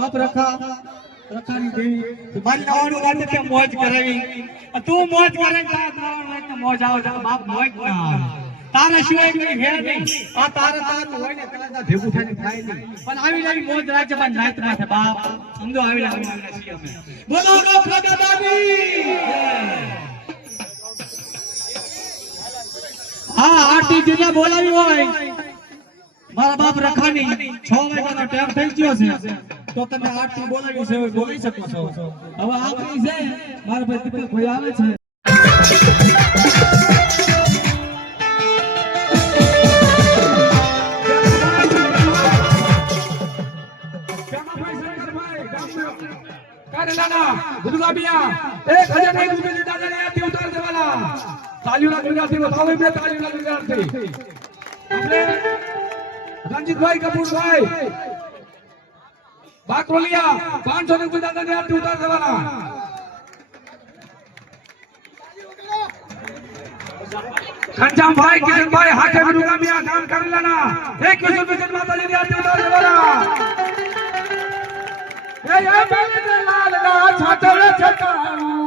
બાપ રખાની દેવી મારી નાવાનું રાતે તે મોજ કરાવી તું મોજ કરે નાવાનું રાતે મોજ આવે તારા બાપ મોજ ના આવે તારા સિવાય કોઈ હે નહીં આ તારું હોય ને તારા ભેગું થઈને થાય નહીં પણ આવી આવી મોજ રાખજે પણ નાઈત માથે બાપ સમજો આવી છીએ અમે બોલો ગોખા દાદી હા આરતી જેને બોલાવી હોય મારા બાપ રખાની 6 વાગ્યાનો ટાઈમ થઈ ગયો છે તો તમે આરતી બોલાવી છે બોલી શકો છો હવે આખરી છે મારા ભાઈ દીપક ભાઈ આવે છે કારેલાના ગુદગાબિયા 1001 રૂપિયા દાદાને આરતી ઉતાર દેવાના તાલીઓના ગુજરાતી બતાવે બે તાલીઓના ગુજરાતી આપણે રંજીતભાઈ કપૂરભાઈ બાકરોલિયા 500 રૂપિયા દાદાને આરતી ઉતાર દેવાના કંચામભાઈ કિશનભાઈ હાથે ગુદગાબિયા કામ કરેલાના 21 રૂપિયા માતાજીની આરતી ઉતાર દેવાના એ બેલે લાલ ના છાતળ છટાણું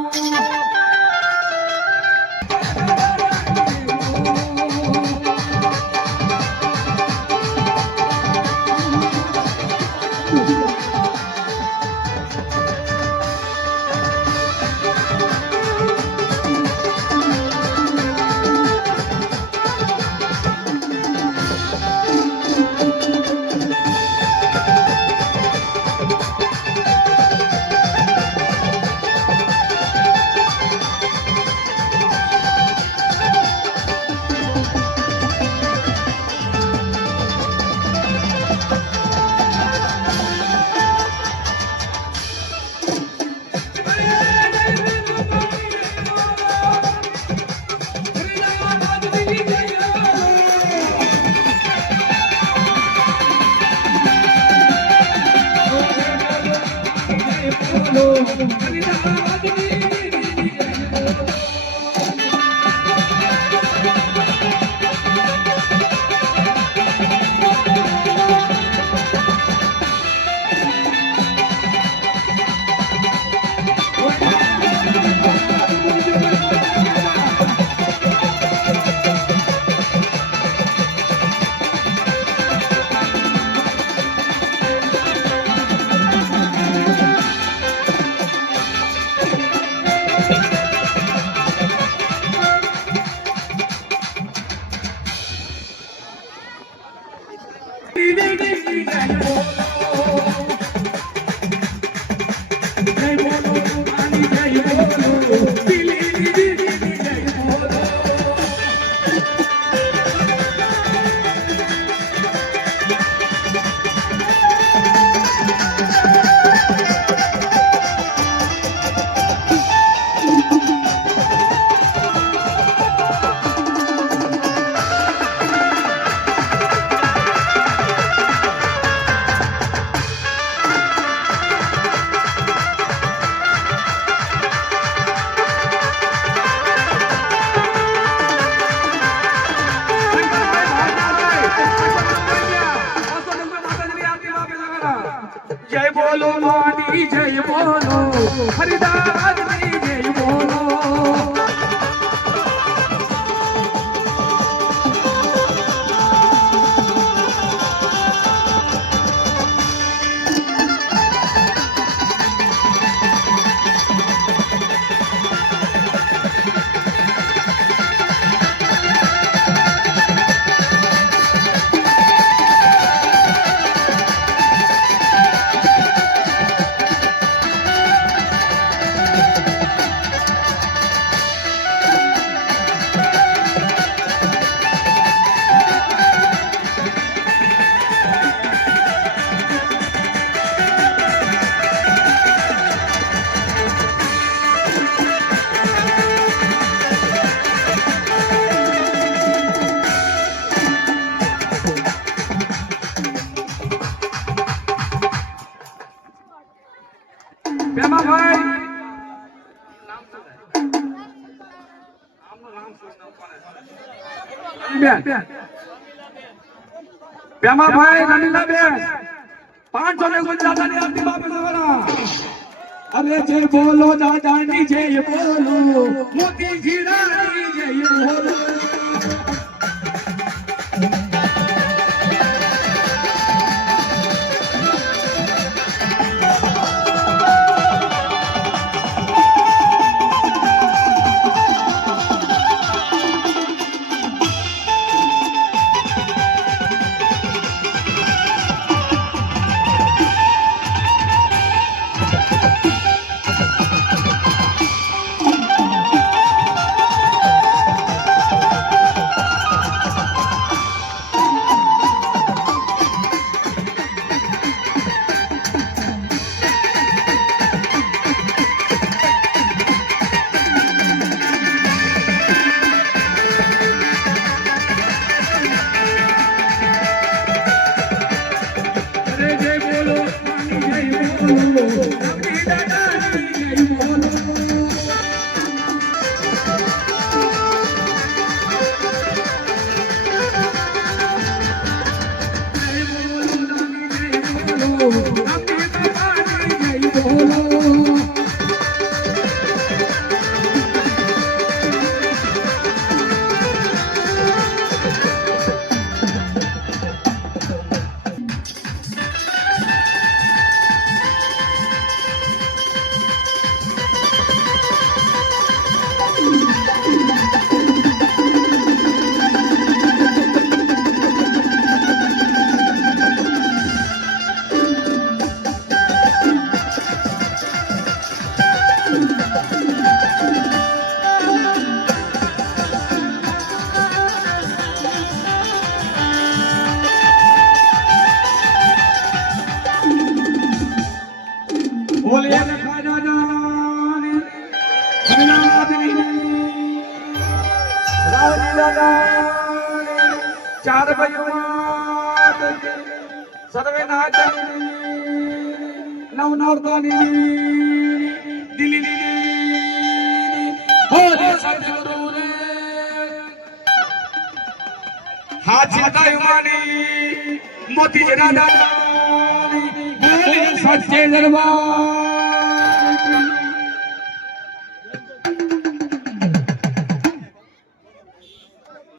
जय बोलो मानी जय बोलो हरिदास जय बोलो બેમા ભાઈ બેમા ભાઈ નંદીલા બેન 500 ને દાદાની આરતી બાપે કરવાના અરે જય બોલો દાદાની જય બોલો મોતી જીરાની જય બોલો चार सर्वे नवनवरदानी दिली हाथ मोती सच्चे दरबार